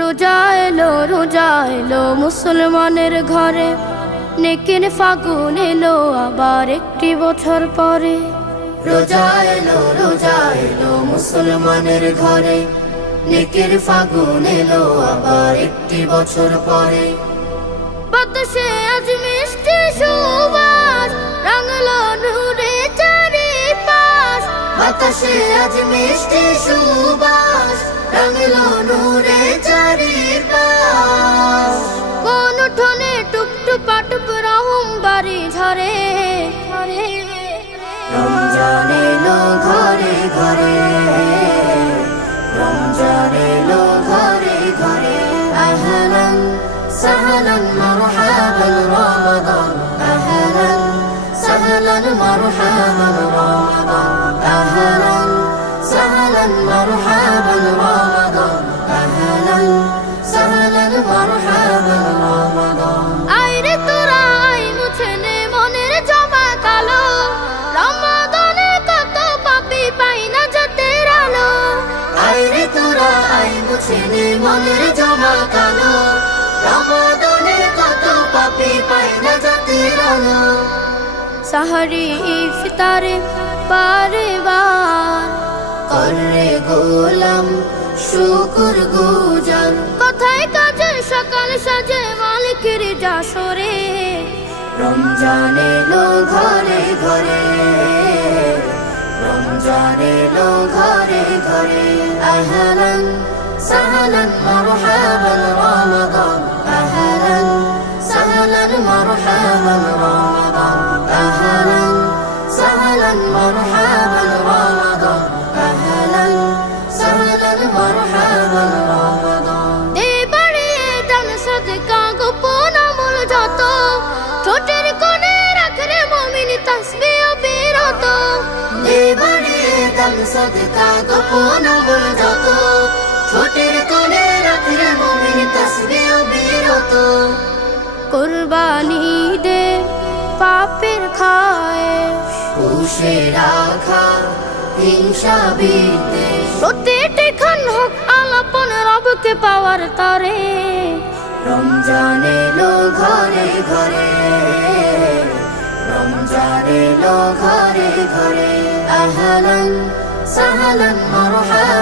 রোজা এলো মুসলমানের ঘরে, নেকির ফাগুন এলো আবার একটি বছর পরে। রোজা এলো মুসলমানের ঘরে, নেকির ফাগুন এলো আবার একটি বছর পরে। বাতাসে আজ মিষ্টি সুবাস, রাঙলো নূরে চারিপাশ। বাতাসে আজ মিষ্টি সুবাস, রাঙলো নূরে চারিপাশ। কোন উঠোনে টুপটুপা টুপ রহম বাড়ি ঝরে। রমজান এলো ঘরে ঘরে, রমজান এলো ঘরে ঘরে। আহলান সাহলান মারহাবান রমাদান, আহলান সাহলান মারহাবান রমাদান, আহলান সাহলান মারহাবান রমাদান, আহলান সাহলান মারহাবান রমাদান। আইরে তোরা আই মুছে নে মনের জমা কালো, রমাদানে কত পাপী পাই না জাতের আলো। আইরে তোরা আই মুছে নে মনের জমা কালো, রমাদানে কত পাপী পাই না জাতের আলো। সাহারি ইফতারে বারে বার করে গোলাম শুকুর গুজার, কথায় কাজে সকাল সাজে মালিকের জাসরে। রমজান এলো ঘরে ঘরে, রমজান এলো ঘরে ঘরে। আহলান সাহলান মারহাবান রমাদান, আহলান সাহলান মারহাবান রমাদান, আহলান সাহলান মারহাবান রমাদান, আহলান সাহলান মারহাবান রমাদান। দে বাড়িয়ে দান সদকা গোপন আমল যত, ঠোঁটের কোণে রাখরে মুমিন তাসবিহ বিরত। দে বাড়িয়ে দান সদকা গোপন আমল যত, ঠোঁটের কোণে রাখরে মুমিন তাসবিহ বিরত। কুরবানি দে পাপের খায়েশ, পুষে রাখা হিংসা বিদ্বেষ, প্রতিটি ক্ষণ হোক আলাপন রবকে পাওয়ার তরে। রমজান এলো ঘরে ঘরে, রমজান এলো ঘরে ঘরে। আহলান সাহলান মারহাবান